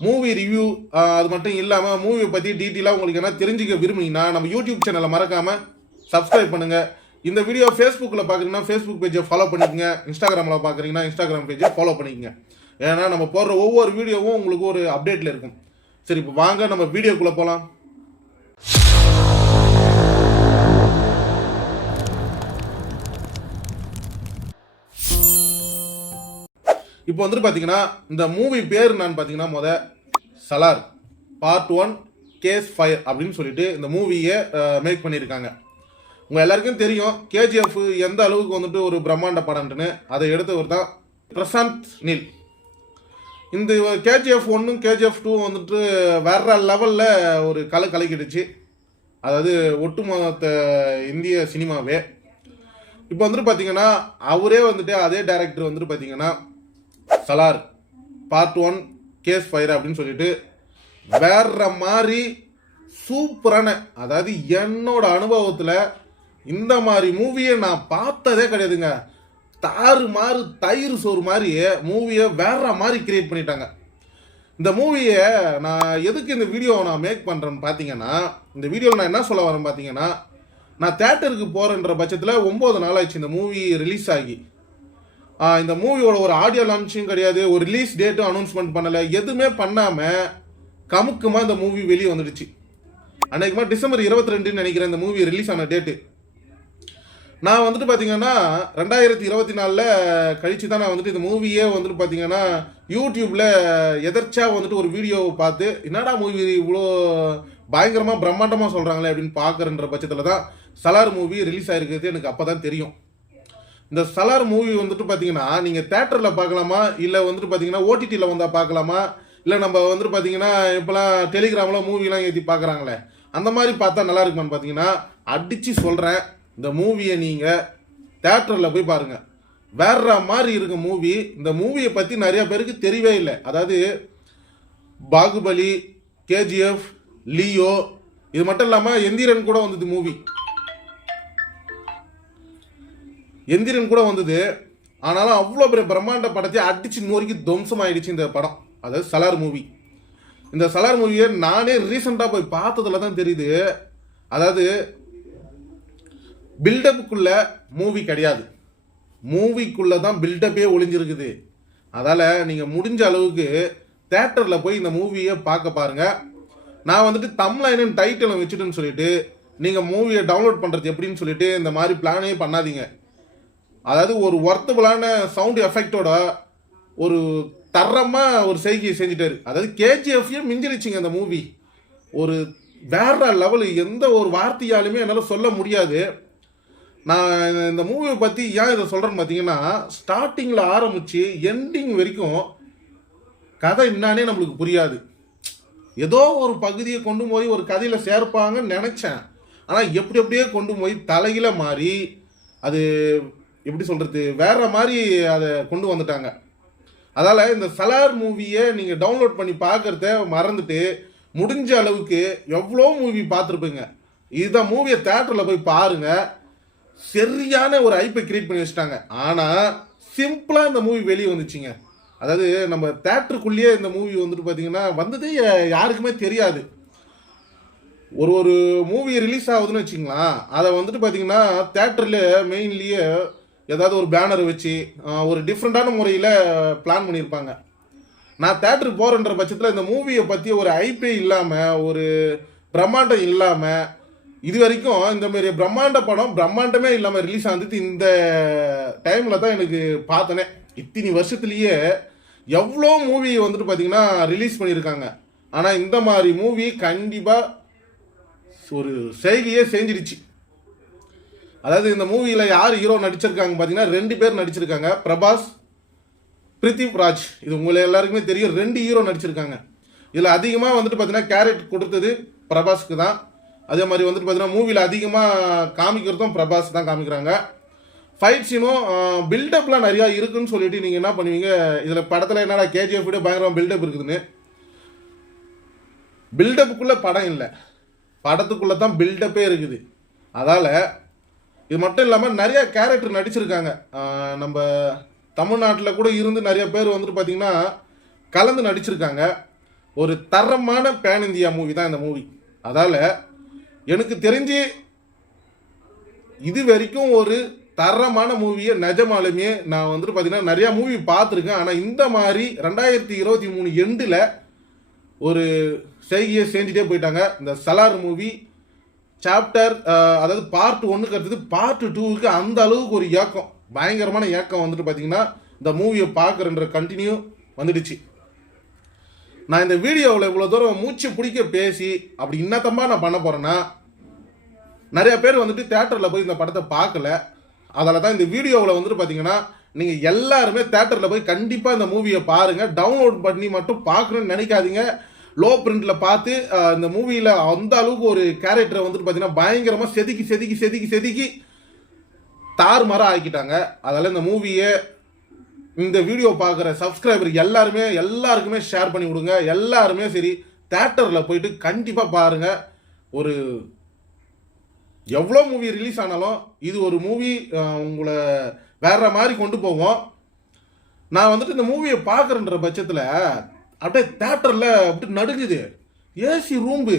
Movie review அது மட்டும் இல்லாமல் மூவியை பற்றி டீட்டெயிலாக உங்களுக்கு என்ன தெரிஞ்சுக்க விரும்புனீங்கன்னா நம்ம யூடியூப் சேனலை மறக்காமல் சப்ஸ்கிரைப் பண்ணுங்கள். இந்த வீடியோ ஃபேஸ்புக்கில் பார்க்குறீங்கன்னா ஃபேஸ்புக் பேஜை ஃபாலோ பண்ணிக்கங்க. இன்ஸ்டாகிராமில் பார்க்குறீங்கன்னா இன்ஸ்டாகிராம் பேஜை ஃபாலோ பண்ணிக்கங்க. ஏன்னா நம்ம போடுற ஒவ்வொரு வீடியோவும் உங்களுக்கு ஒரு அப்டேட்டில் இருக்கும். சரி, இப்போ வாங்க நம்ம வீடியோக்குள்ளே போகலாம். இப்போ வந்துட்டு பார்த்தீங்கன்னா இந்த மூவி பேர் என்னன்னு பார்த்தீங்கன்னா சலார் பார்ட் 1 கேஸ் ஃபயர் அப்படின்னு சொல்லிட்டு இந்த மூவியை மேக் பண்ணியிருக்காங்க. உங்கள் எல்லாருக்கும் தெரியும் கேஜிஎஃப் எந்த அளவுக்கு வந்துட்டு ஒரு பிரம்மாண்ட படம்னு. அதை எடுத்தவர் தான் பிரசாந்த் நீல். இந்த கேஜிஎஃப் 1 கேஜிஎஃப் 2 வந்துட்டு வேற லெவலில் ஒரு கலக்கிடுச்சு. அதாவது ஒட்டுமொத்த இந்திய சினிமாவே. இப்போ வந்துட்டு பார்த்தீங்கன்னா அவரே வந்துட்டு அதே டைரக்டர் வந்துட்டு பார்த்தீங்கன்னா சலார் பார்ட் 1 கேஸ் ஃபயர் அப்படின்னு சொல்லிட்டு வேற மாதிரி சூப்பரான, அதாவது என்னோட அனுபவத்தில் இந்த மாதிரி மூவியை நான் பார்த்ததே கிடையாதுங்க. தாறு மாறு தயிர் சோறு மாதிரி மூவியை வேற மாதிரி கிரியேட் பண்ணிட்டாங்க. இந்த மூவியை நான் எதுக்கு இந்த வீடியோவை நான் மேக் பண்ணுறேன்னு பார்த்தீங்கன்னா, இந்த வீடியோவில் நான் என்ன சொல்ல வரேன்னு பார்த்தீங்கன்னா, நான் தேட்டருக்கு போகிறேன்ற பட்சத்தில் 9 நாள் ஆயிடுச்சு இந்த மூவி ரிலீஸ் ஆகி. இந்த மூவியோட ஒரு ஆடியோ லான்ச்சும் கிடையாது, ஒரு ரிலீஸ் டேட்டும் அனௌன்ஸ்மெண்ட் பண்ணலை, எதுவுமே பண்ணாமல் கமுக்குமா இந்த மூவி வெளியே வந்துடுச்சு. அன்னைக்குமா டிசம்பர் 22 நினைக்கிறேன் இந்த மூவி ரிலீஸ் ஆன டேட்டு. நான் வந்துட்டு பார்த்தீங்கன்னா 2024 கழிச்சு தான் நான் வந்துட்டு இந்த மூவியே வந்துட்டு பார்த்தீங்கன்னா யூடியூப்பில் எதர்ச்சா வந்துட்டு ஒரு வீடியோவை பார்த்து என்னடா மூவி இவ்வளோ பயங்கரமாக பிரம்மாண்டமாக சொல்கிறாங்களே அப்படின்னு பார்க்குறன்ற பட்சத்தில் தான் சலார் மூவி ரிலீஸ் ஆகிருக்கிறது எனக்கு அப்போ தான் தெரியும். இந்த சலார் மூவி வந்துட்டு பார்த்தீங்கன்னா நீங்கள் தேட்டரில் பார்க்கலாமா, இல்லை வந்துட்டு பார்த்தீங்கன்னா ஓடிடியில் வந்தால் பார்க்கலாமா, இல்லை நம்ம வந்துட்டு பார்த்தீங்கன்னா இப்போலாம் டெலிகிராமில் மூவிலாம் ஏற்றி பார்க்குறாங்களே அந்த மாதிரி பார்த்தா நல்லா இருக்குமான்னு பார்த்தீங்கன்னா அடித்து சொல்கிறேன், இந்த மூவியை நீங்கள் தேட்டரில் போய் பாருங்கள். வேற மாதிரி இருக்க மூவி. இந்த மூவியை பற்றி நிறைய பேருக்கு தெரியவே இல்லை. அதாவது பாகுபலி, கேஜிஎஃப், லியோ, இது மட்டும் இல்லாமல் எந்திரன் கூட வந்தது மூவி. எந்திரன் கூட வந்தது. ஆனாலும் அவ்வளோ பெரிய பிரம்மாண்ட படத்தை அடிச்சு நோக்கி துவம்சமாயிடுச்சு இந்த படம், அதாவது சலார் மூவி. இந்த சலார் மூவியை நானே ரீசெண்டாக போய் பார்த்ததுல தான் தெரியுது, அதாவது பில்டப்புக்குள்ள மூவி கிடையாது, மூவிக்குள்ள தான் பில்டப்பே ஒளிஞ்சிருக்குது. அதால் நீங்கள் முடிஞ்ச அளவுக்கு தேட்டரில் போய் இந்த மூவியை பார்க்க பாருங்க. நான் வந்துட்டு தம்ப்லைன் டைட்டில் வச்சுட்டுன்னு சொல்லிட்டு நீங்கள் மூவியை டவுன்லோட் பண்ணுறது எப்படின்னு சொல்லிட்டு இந்த மாதிரி பிளானே பண்ணாதீங்க. அதாவது ஒரு ஒர்த்தபுளான சவுண்ட் எஃபெக்டோட ஒரு தரமாக ஒரு செய்கையை செஞ்சுட்டாரு. அதாவது கேஜிஎஃப்ஏ மிஞ்சிருச்சுங்க அந்த மூவி. ஒரு வேற லெவலு, எந்த ஒரு வார்த்தையாலுமே என்னால் சொல்ல முடியாது. நான் இந்த மூவியை பற்றி ஏன் இதை சொல்கிறேன்னு பார்த்தீங்கன்னா, ஸ்டார்டிங்கில் ஆரம்பித்து எண்டிங் வரைக்கும் கதை என்னானே நம்மளுக்கு புரியாது. ஏதோ ஒரு பகுதியை கொண்டு போய் ஒரு கதையில் சேர்ப்பாங்கன்னு நினச்சேன். ஆனால் எப்படியே கொண்டு போய் தலையில மாறி அது எப்படி சொல்கிறது வேற மாதிரி அதை கொண்டு வந்துட்டாங்க. அதால் இந்த சலார் மூவியை நீங்கள் டவுன்லோட் பண்ணி பார்க்குறத மறந்துட்டு முடிஞ்ச அளவுக்கு எவ்வளோ மூவி பார்த்துருப்பீங்க, இதுதான் மூவியை தேட்டரில் போய் பாருங்கள். சரியான ஒரு ஐப்பை கிரியேட் பண்ணி வச்சுட்டாங்க. ஆனால் சிம்பிளாக இந்த மூவி வெளியே வந்துச்சுங்க. அதாவது நம்ம தேட்டருக்குள்ளேயே இந்த மூவி வந்துட்டு பார்த்தீங்கன்னா வந்தது யாருக்குமே தெரியாது. ஒரு மூவி ரிலீஸ் ஆகுதுன்னு வச்சுங்களா, அதை வந்துட்டு பார்த்தீங்கன்னா தேட்டரில் மெயின்லேயே ஏதாவது ஒரு பேனர் வச்சு ஒரு டிஃப்ரெண்ட்டான முறையில் பிளான் பண்ணியிருப்பாங்க. நான் தேட்டருக்கு போகிறேன்ற பட்சத்தில் இந்த மூவியை பற்றி ஒரு ஐப்பே இல்லாமல், ஒரு பிரம்மாண்டம் இல்லாமல், இது வரைக்கும் இந்த மாதிரி பிரம்மாண்ட படம் பிரம்மாண்டமே இல்லாமல் ரிலீஸ் ஆனது இந்த டைமில் தான் எனக்கு பார்த்தனே. இத்தனை வருஷத்துலேயே எவ்வளோ மூவி வந்துட்டு பார்த்தீங்கன்னா ரிலீஸ் பண்ணியிருக்காங்க. ஆனால் இந்த மாதிரி மூவி கண்டிப்பாக ஒரு செய்கையே செஞ்சிடுச்சு. அதாவது இந்த மூவியில் யார் ஹீரோ நடிச்சிருக்காங்க பார்த்தீங்கன்னா 2 பேர் நடிச்சிருக்காங்க, பிரபாஸ், பிரித்திவ்ராஜ். இது உங்களை எல்லாருக்குமே தெரியும், 2 ஹீரோ நடிச்சிருக்காங்க. இதில் அதிகமாக வந்துட்டு பார்த்தீங்கன்னா கேரட் கொடுத்தது பிரபாஸ்க்கு தான். அதே மாதிரி வந்துட்டு பார்த்தீங்கன்னா மூவியில் அதிகமாக காமிக்கிறதும் பிரபாஸ் தான் காமிக்கிறாங்க. ஃபைட் சீனும் பில்டப்லாம் நிறையா இருக்குன்னு சொல்லிட்டு நீங்கள் என்ன பண்ணுவீங்க, இதில் படத்தில் என்னடா கேஜிஎஃப் விட பயங்கரமாக பில்டப் இருக்குதுன்னு. பில்டப்புக்குள்ளே படம் இல்லை, படத்துக்குள்ளே தான் பில்டப்பே இருக்குது. அதால் இது மட்டும் இல்லாமல் நிறைய கேரக்டர் நடிச்சிருக்காங்க. நம்ம தமிழ்நாட்டில் கூட இருந்து நிறைய பேர் வந்துட்டு பார்த்தீங்கன்னா கலந்து நடிச்சிருக்காங்க. ஒரு தரமான பேன் இந்தியா மூவி தான் இந்த மூவி. அதால எனக்கு தெரிஞ்சு இது வரைக்கும் ஒரு தரமான மூவியை நிஜமாலுமே நான் வந்துட்டு பார்த்தீங்கன்னா நிறையா மூவி பார்த்துருக்கேன். ஆனால் இந்த மாதிரி 2023 எண்டில் ஒரு செய்கையை செஞ்சுட்டே போயிட்டாங்க. இந்த சலார் மூவி சாப்டர் அதாவது பார்ட் 1க்கு அடுத்தது பார்ட் 2க்கு அந்த அளவுக்கு ஒரு ஏக்கம், பயங்கரமான ஏக்கம் வந்துட்டு பார்த்தீங்கன்னா இந்த மூவியை பார்க்குறன்ற கண்டினியூ வந்துடுச்சு. நான் இந்த வீடியோவில் இவ்வளோ தூரம் மூச்சு பிடிக்க பேசி அப்படி இன்னத்தம்பா நான் பண்ண போகிறேன்னா, நிறைய பேர் வந்துட்டு தேட்டரில் போய் இந்த படத்தை பார்க்கல. அதில் தான் இந்த வீடியோவில் வந்துட்டு பார்த்தீங்கன்னா நீங்கள் எல்லாருமே தேட்டரில் போய் கண்டிப்பாக இந்த மூவியை பாருங்கள். டவுன்லோட் பண்ணி மட்டும் பார்க்கணுன்னு நினைக்காதீங்க. லோ பிரிண்டில் பார்த்து இந்த மூவியில் அந்த அளவுக்கு ஒரு கேரக்டரை வந்துட்டு பார்த்தீங்கன்னா பயங்கரமாக செதுக்கி செதுக்கி செதுக்கி செதுக்கி தாறுமாறாக ஆக்கிட்டாங்க. அதில் இந்த மூவியை இந்த வீடியோ பார்க்குற சப்ஸ்கிரைபர் எல்லாருக்குமே ஷேர் பண்ணி விடுங்க. எல்லாருமே சரி தேட்டரில் போயிட்டு கண்டிப்பாக பாருங்கள். ஒரு எவ்வளோ மூவி ரிலீஸ் ஆனாலும் இது ஒரு மூவி உங்களை வேற மாதிரி கொண்டு போவோம். நான் வந்துட்டு இந்த மூவியை பார்க்குறன்ற பட்சத்தில் அப்படியே தேட்டரில் அப்படி நடுங்குது. ஏசி ரூம்பு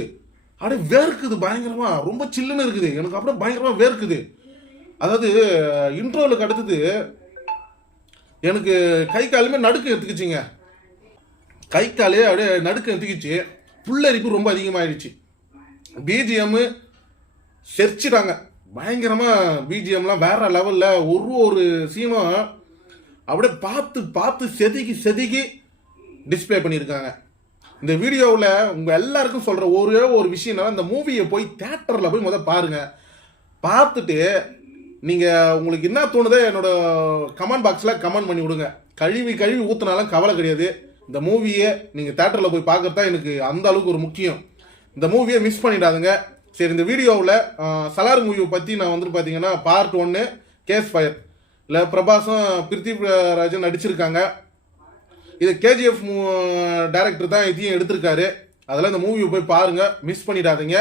அப்படியே வேர்க்குது பயங்கரமாக, ரொம்ப சில்லுன்னு இருக்குது. எனக்கு அப்படியே பயங்கரமாக வேர்க்குது. அதாவது இன்ட்ரோலுக்கு அடுத்தது எனக்கு கை காலுமே நடுக்க எடுத்துக்கிச்சிங்க. கை காலே அப்படியே நடுக்க எடுத்துக்கிச்சு. புல்லரிப்பு ரொம்ப அதிகமாகிடுச்சு. பிஜிஎம்மு செரிச்சிட்டாங்க பயங்கரமாக. பிஜிஎம்லாம் வேற லெவலில் ஒரு சீனும் அப்படியே பார்த்து பார்த்து செதுக்கி செதுக்கி டிஸ்பிளே பண்ணியிருக்காங்க. இந்த வீடியோவில் உங்கள் எல்லாருக்கும் சொல்கிற ஒரே ஒரு விஷயம், இந்த மூவியை போய் தேட்டரில் போய் முதல் பாருங்கள். பார்த்துட்டு நீங்கள் உங்களுக்கு என்ன தோணுதோ என்னோட கமெண்ட் பாக்ஸில் கமெண்ட் பண்ணி விடுங்க. கழுவி ஊற்றினாலும் கவலை கிடையாது. இந்த மூவியை நீங்கள் தேட்டரில் போய் பார்க்குறது தான் எனக்கு அந்த அளவுக்கு ஒரு முக்கியம். இந்த மூவியை மிஸ் பண்ணிடாதுங்க. சரி, இந்த வீடியோவில் சலார் மூவியை பற்றி நான் வந்துட்டு பார்த்தீங்கன்னா பார்ட் 1 கேஸ் ஃபயர் இல்லை பிரபாஸும் பிருத்திவிராஜன் நடிச்சிருக்காங்க. இது கேஜிஎஃப் டைரக்டர் தான் இதையும் எடுத்திருக்காரு. அதெல்லாம் இந்த மூவியை போய் பாருங்கள், மிஸ் பண்ணிடாதீங்க.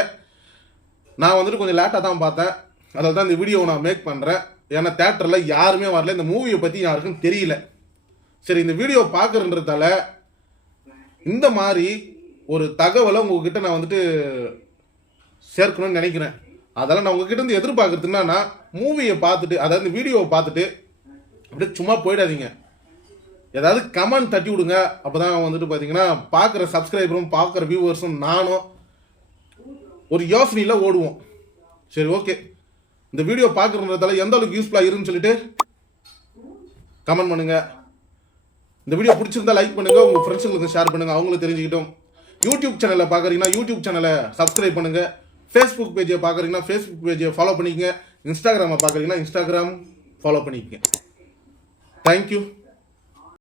நான் வந்துட்டு கொஞ்சம் லேட்டாக தான் பார்த்தேன். அதில் தான் இந்த வீடியோவை நான் மேக் பண்ணுறேன். ஏன்னா தேட்டரில் யாருமே வரல, இந்த மூவியை பற்றி யாருக்கும் தெரியல. சரி, இந்த வீடியோ பார்க்குறன்றதால இந்த மாதிரி ஒரு தகவலை உங்ககிட்ட நான் வந்துட்டு சேர்க்கணும்னு நினைக்கிறேன். அதெல்லாம் நான் உங்ககிட்ட இருந்து எதிர்பார்க்கறதுன்னா, நான் மூவியை பார்த்துட்டு அதாவது இந்த வீடியோவை பார்த்துட்டு அப்படியே சும்மா போயிடாதீங்க. ஏதாவது கமெண்ட் தட்டி விடுங்க. அப்போ தான் வந்துட்டு பார்த்தீங்கன்னா பார்க்குற சப்ஸ்கிரைபரும் பார்க்குற வியூவர்ஸும் நானும் ஒரு யோசனையில் ஓடுவோம். சரி, ஓகே. இந்த வீடியோ பார்க்குறதுனால எந்த அளவுக்கு யூஸ்ஃபுல்லாக இருக்குன்னு சொல்லிட்டு கமெண்ட் பண்ணுங்க. இந்த வீடியோ பிடிச்சிருந்தா லைக் பண்ணுங்க, உங்க ஃப்ரெண்ட்ஸுங்களுக்கு ஷேர் பண்ணுங்க, அவங்களுக்கு தெரிஞ்சுக்கிட்டோம். யூடியூப் சேனலை பார்க்குறீங்கன்னா யூடியூப் சேனலை சப்ஸ்கிரைப் பண்ணுங்க. ஃபேஸ்புக் பேஜை பார்க்குறீங்கன்னா ஃபேஸ்புக் பேஜை ஃபாலோ பண்ணிக்கங்க. இன்ஸ்டாகிராமை பார்க்குறீங்கன்னா இன்ஸ்டாகிராம் ஃபாலோ பண்ணிக்கங்க. தேங்க்யூ.